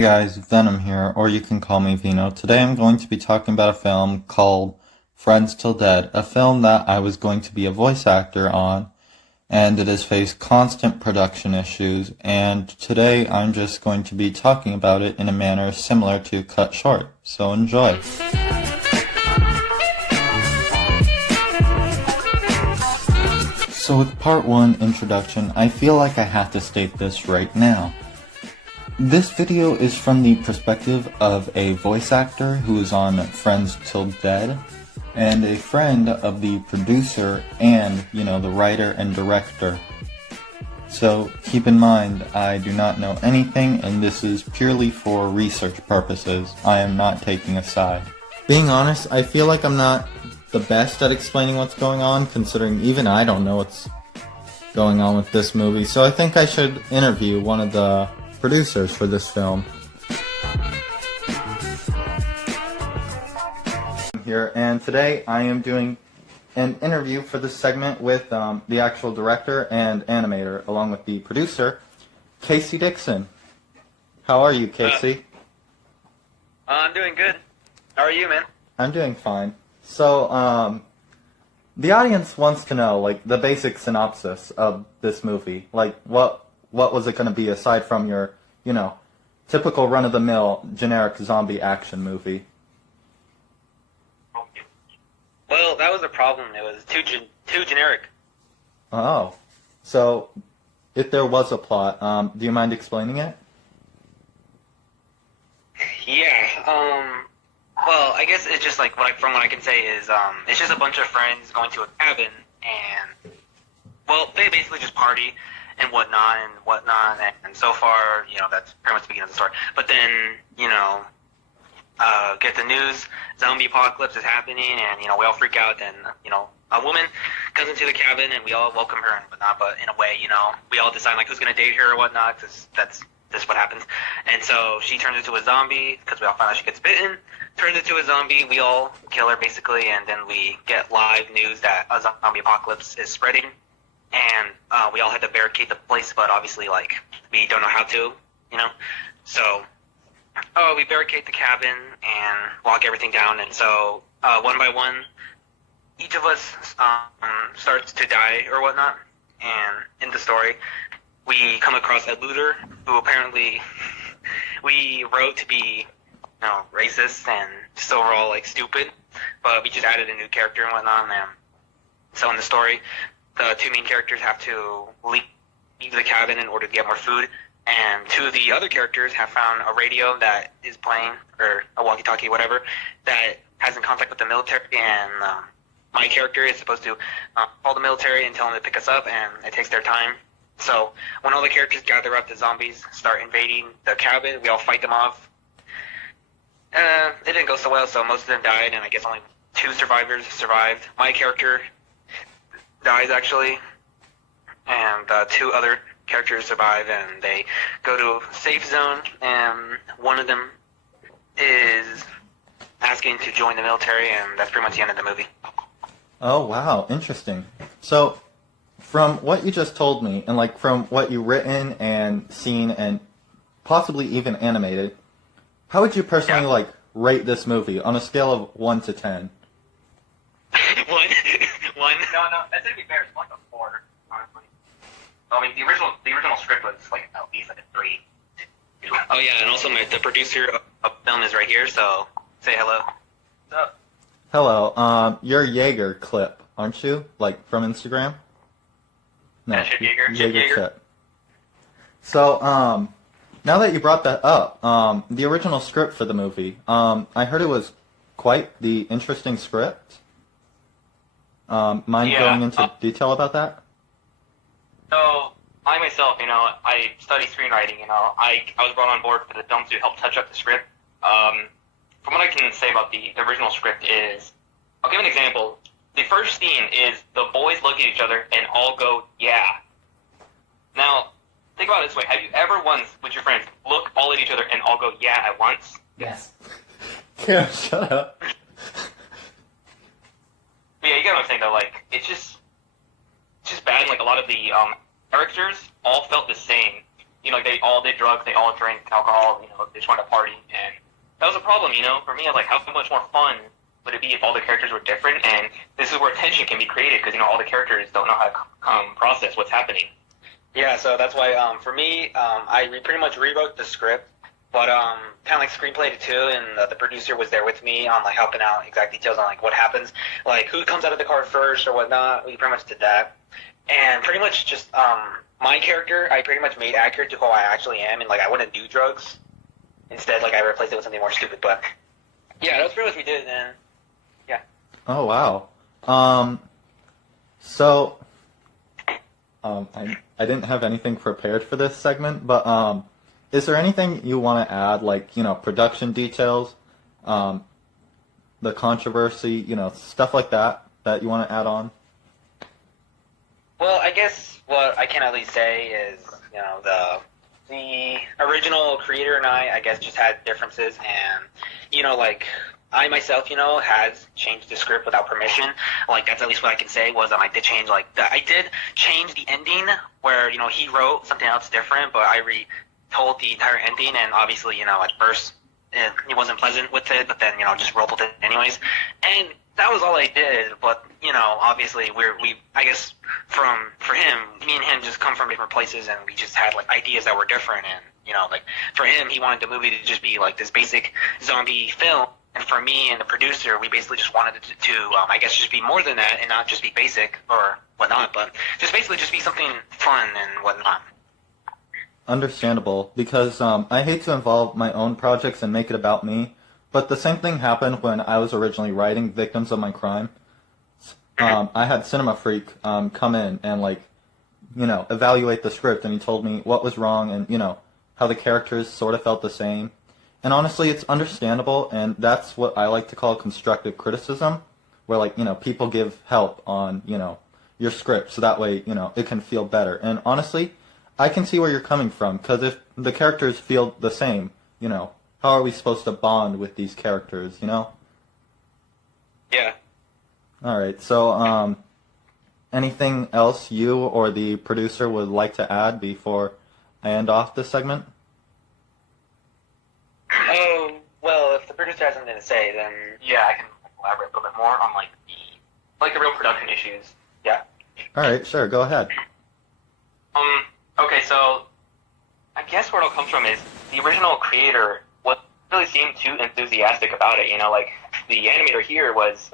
Hey guys, Venom here, or you can call me Vino. Today I'm going to be talking about a film called Friends Till Dead, a film that I was going to be a voice actor on, and it has faced constant production issues, and today I'm just going to be talking about it in a manner similar to Cut Short. So enjoy. So with part 1 introduction, I feel like I have to state this right now. This video is from the perspective of a voice actor who is on Friends Till Dead, and a friend of the producer and, the writer and director. So keep in mind, I do not know anything, and this is purely for research purposes. I am not taking a side. Being honest, I feel like I'm not the best at explaining what's going on, considering even I don't know what's going on with this movie, so I think I should interview one of the producers for this film. Here, and today I am doing an interview for this segment with the actual director and animator, along with the producer, Casey Dixon. How are you, Casey? I'm doing good. How are you, man? I'm doing fine. So, the audience wants to know, the basic synopsis of this movie. What was it going to be aside from your, typical run-of-the-mill generic zombie action movie? Well, that was a problem. It was too generic. Oh. So, if there was a plot, do you mind explaining it? Yeah, well, I guess it's just from what I can say is, it's just a bunch of friends going to a cabin and, well, they basically just party and whatnot, and so far, that's pretty much the beginning of the story. But then, get the news, zombie apocalypse is happening, and, we all freak out, and, a woman comes into the cabin, and we all welcome her and whatnot, but in a way, we all decide, who's gonna date her or whatnot, because that's what happens. And so she turns into a zombie, because we all find out she gets bitten, turns into a zombie, we all kill her, basically, and then we get live news that a zombie apocalypse is spreading. And we all had to barricade the place, but obviously, we don't know how to, So, we barricade the cabin and lock everything down. And so, one by one, each of us starts to die or whatnot. And in the story, we come across a looter who apparently we wrote to be, racist and just overall, stupid. But we just added a new character and whatnot. And so in the story, the two main characters have to leave the cabin in order to get more food, and two of the other characters have found a radio that is playing, or a walkie-talkie, whatever, that has in contact with the military, and my character is supposed to call the military and tell them to pick us up, and it takes their time. So when all the characters gather up, the zombies start invading the cabin. We all fight them off. It didn't go so well, so most of them died, and I guess only 2 survivors survived. My character dies, actually, and 2 other characters survive, and they go to a safe zone, and one of them is asking to join the military, and that's pretty much the end of the movie. Oh, wow, interesting. So, from what you just told me, and from what you've written and seen and possibly even animated, how would you personally rate this movie on a scale of 1 to 10? One. No, that's to be fair. It's a 4, honestly. I mean, the original script was at least a 3. Oh yeah, and also the producer of the film is right here, so say hello. What's up? Hello. You're Jaeger Clip, aren't you? From Instagram? No. Yeah, Jaeger. Jaeger Clip. So, now that you brought that up, the original script for the movie, I heard it was quite the interesting script. Mind going into detail about that? So, I myself, I study screenwriting, I was brought on board for the film to help touch up the script. From what I can say about the original script is, I'll give an example. The first scene is the boys look at each other and all go, yeah. Now, think about it this way. Have you ever once, with your friends, look all at each other and all go, yeah, at once? Yes. Yeah, shut up. But yeah, you get what I'm saying, though. It's just bad. A lot of the characters all felt the same. like they all did drugs, they all drank alcohol, they just wanted to party, and that was a problem, for me. I was like, how much more fun would it be if all the characters were different? And this is where tension can be created because all the characters don't know how to process what's happening. Yeah, so that's why for me, I pretty much rewrote the script, but kind of like screenplayed it too, and the producer was there with me on like helping out exact details on like what happens, like who comes out of the car first or whatnot. We pretty much did that, and pretty much just my character I pretty much made accurate to who I actually am, and like I wouldn't do drugs. Instead, like I replaced it with something more stupid. But yeah, that's pretty much what we did, and yeah. Oh wow. So I didn't have anything prepared for this segment, but is there anything you want to add, like production details, the controversy, stuff like that you want to add on? Well, I guess what I can at least say is, the original creator and I guess, just had differences, and, like, I myself, has changed the script without permission. Like, that's at least what I can say was I did change, I did change the ending where, he wrote something else different, but I retold the entire ending, and obviously, at first, he wasn't pleasant with it, but then, just rolled with it anyways. And that was all I did, but, obviously I guess for him, me and him just come from different places, and we just had, ideas that were different, and, for him, he wanted the movie to just be, this basic zombie film, and for me and the producer, we basically just wanted it to I guess, just be more than that, and not just be basic or whatnot, but just basically just be something fun and whatnot. Understandable, because I hate to involve my own projects and make it about me, but the same thing happened when I was originally writing Victims of My Crime. I had Cinema Freak come in and, evaluate the script, and he told me what was wrong and, how the characters sort of felt the same. And honestly, it's understandable, and that's what I like to call constructive criticism, where, people give help on, your script, so that way, it can feel better. And honestly, I can see where you're coming from, because if the characters feel the same, how are we supposed to bond with these characters, Yeah. Alright, so, anything else you or the producer would like to add before I end off this segment? Oh, well, if the producer has something to say, then yeah, I can elaborate a little bit more on, the real production issues. Yeah? Alright, sure, go ahead. Okay, so I guess where it all comes from is the original creator wasn't really seemed too enthusiastic about it, the animator here was,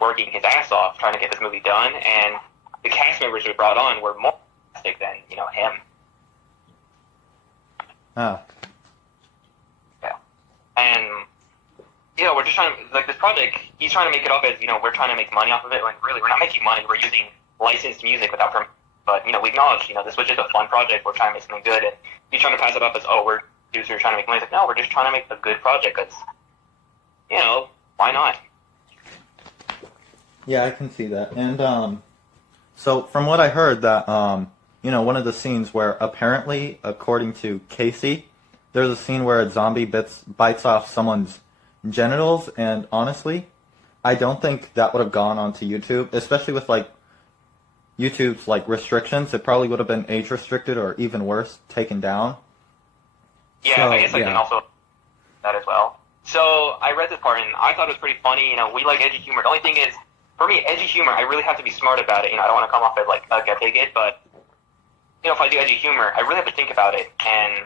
working his ass off trying to get this movie done, and the cast members we brought on were more enthusiastic than, him. Ah. Yeah. And, we're just trying to, this project, he's trying to make it off as, we're trying to make money off of it, when really we're not making money, we're using licensed music without permission. But, we acknowledge, this was just a fun project, we're trying to make something good, and he's trying to pass it off as, we're producers trying to make money. It's like, no, we're just trying to make a good project, that's, why not? Yeah, I can see that. And, so from what I heard that, one of the scenes where apparently, according to Casey, there's a scene where a zombie bites off someone's genitals, and honestly, I don't think that would have gone onto YouTube, especially with, YouTube's, restrictions. It probably would have been age restricted or even worse, taken down. Yeah, so, I guess I can also that as well. So I read this part and I thought it was pretty funny. We like edgy humor. The only thing is, for me, edgy humor, I really have to be smart about it. I don't want to come off as a bigot, but if I do edgy humor, I really have to think about it. And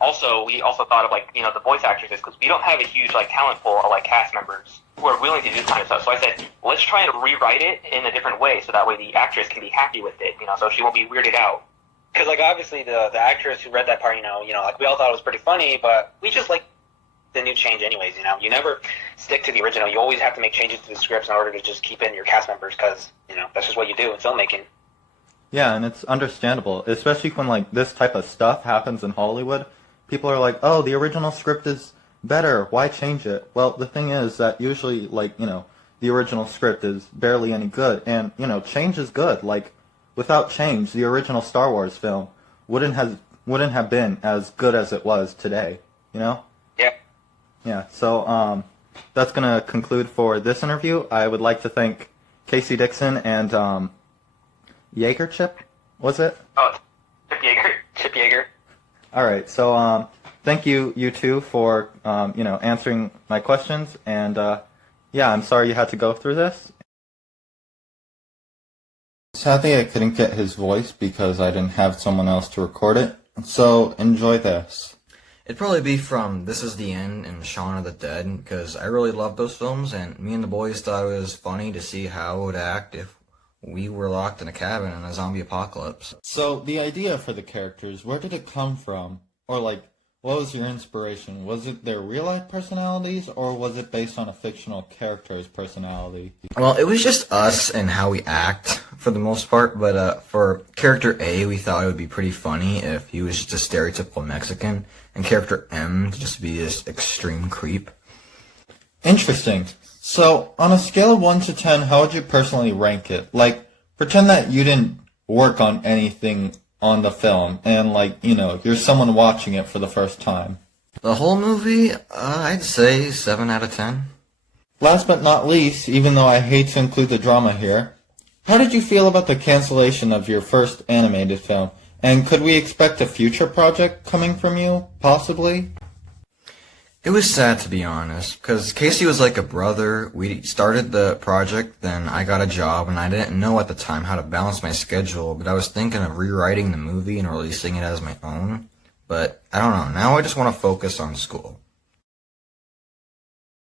also, we also thought of the voice actresses, because we don't have a huge talent pool of cast members who are willing to do this kind of stuff. So I said, let's try and rewrite it in a different way, so that way the actress can be happy with it. So she won't be weirded out. Because obviously the actress who read that part, we all thought it was pretty funny, but we just the new change anyways. You never stick to the original. You always have to make changes to the scripts in order to just keep in your cast members, because that's just what you do in filmmaking. Yeah, and it's understandable, especially when this type of stuff happens in Hollywood. People are like, oh, the original script is better, why change it? Well, the thing is that usually, the original script is barely any good, and, change is good. Without change, the original Star Wars film wouldn't have been as good as it was today, Yeah. Yeah, so, that's gonna conclude for this interview. I would like to thank Casey Dixon and, Jaeger Chip, was it? Oh, Chip Jaeger. Alright, so thank you two for answering my questions, and yeah, I'm sorry you had to go through this. Sadly, I couldn't get his voice because I didn't have someone else to record it, so enjoy this. It'd probably be from This Is the End and Shaun of the Dead, because I really love those films, and me and the boys thought it was funny to see how it would act if we were locked in a cabin in a zombie apocalypse. So, the idea for the characters, where did it come from? Or, like, what was your inspiration? Was it their real-life personalities, or was it based on a fictional character's personality? Well, it was just us and how we act, for the most part, but for character A, we thought it would be pretty funny if he was just a stereotypical Mexican, and character M to just be this extreme creep. Interesting. So, on a scale of 1 to 10, how would you personally rank it? Like, pretend that you didn't work on anything on the film, and you're someone watching it for the first time. The whole movie, I'd say 7 out of 10. Last but not least, even though I hate to include the drama here, how did you feel about the cancellation of your first animated film? And could we expect a future project coming from you, possibly? It was sad, to be honest, because Casey was like a brother. We started the project, then I got a job, and I didn't know at the time how to balance my schedule, but I was thinking of rewriting the movie and releasing it as my own. But I don't know, now I just want to focus on school.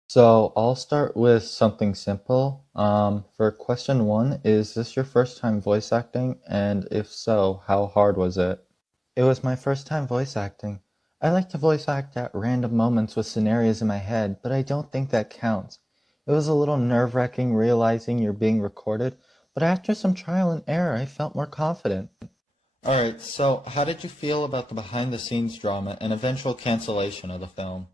So I'll start with something simple. For question 1, is this your first time voice acting? And if so, how hard was it? It was my first time voice acting. I like to voice act at random moments with scenarios in my head, but I don't think that counts. It was a little nerve-wracking realizing you're being recorded, but after some trial and error, I felt more confident. Alright, so how did you feel about the behind-the-scenes drama and eventual cancellation of the film?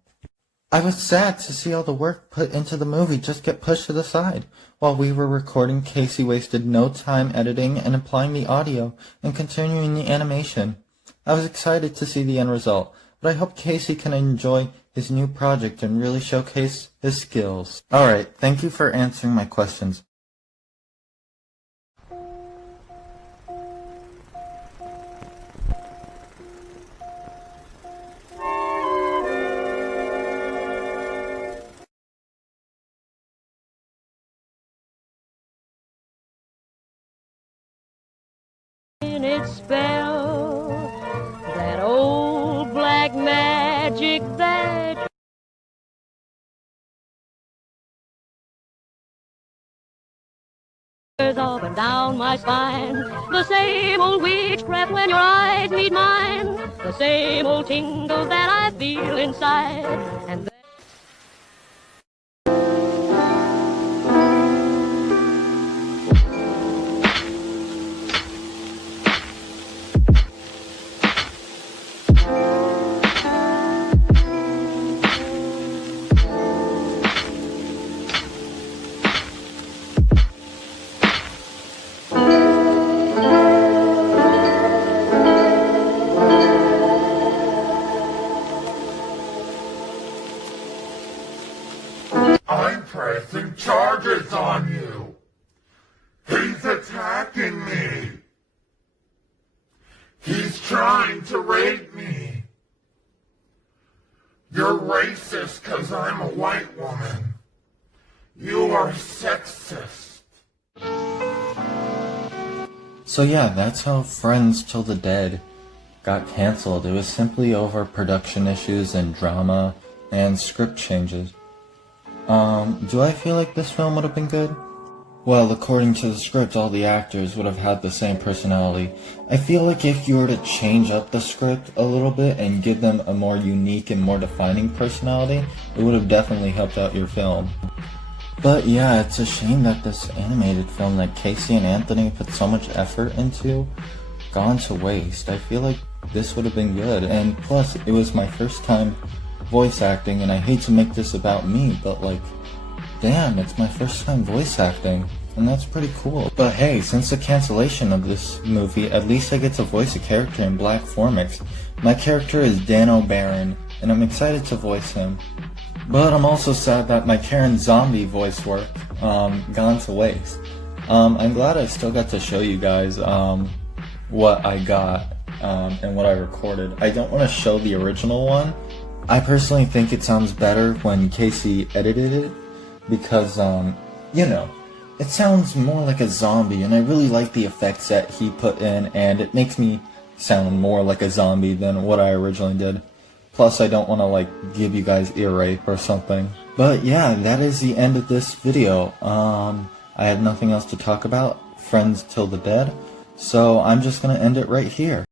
I was sad to see all the work put into the movie just get pushed to the side. While we were recording, Casey wasted no time editing and applying the audio and continuing the animation. I was excited to see the end result, but I hope Casey can enjoy his new project and really showcase his skills. Alright, thank you for answering my questions. Its spell, that old black magic that goes up and down my spine. The same old witchcraft when your eyes meet mine. The same old tingle that I feel inside. And I'm pressing charges on you. He's attacking me. He's trying to rape me. You're racist because I'm a white woman. You are sexist. So yeah, that's how Friends Till the Dead got cancelled. It was simply over production issues and drama and script changes. Do I feel like this film would have been good? Well, according to the script, all the actors would have had the same personality. I feel like if you were to change up the script a little bit and give them a more unique and more defining personality, it would have definitely helped out your film. But yeah, it's a shame that this animated film that Casey and Anthony put so much effort into gone to waste. I feel like this would have been good, and plus, it was my first time voice acting, and I hate to make this about me, but damn, it's my first time voice acting, and that's pretty cool. But hey, since the cancellation of this movie, at least I get to voice a character in Black Formix. My character is Dan O'Barron, and I'm excited to voice him. But I'm also sad that my Karen Zombie voice work gone to waste. I'm glad I still got to show you guys what I got and what I recorded. I don't want to show the original one. I personally think it sounds better when Casey edited it because, you know, it sounds more like a zombie, and I really like the effects that he put in, and it makes me sound more like a zombie than what I originally did. Plus, I don't want to, like, give you guys ear rape or something. But yeah, that is the end of this video. I have nothing else to talk about. Friends till the dead. So I'm just gonna end it right here.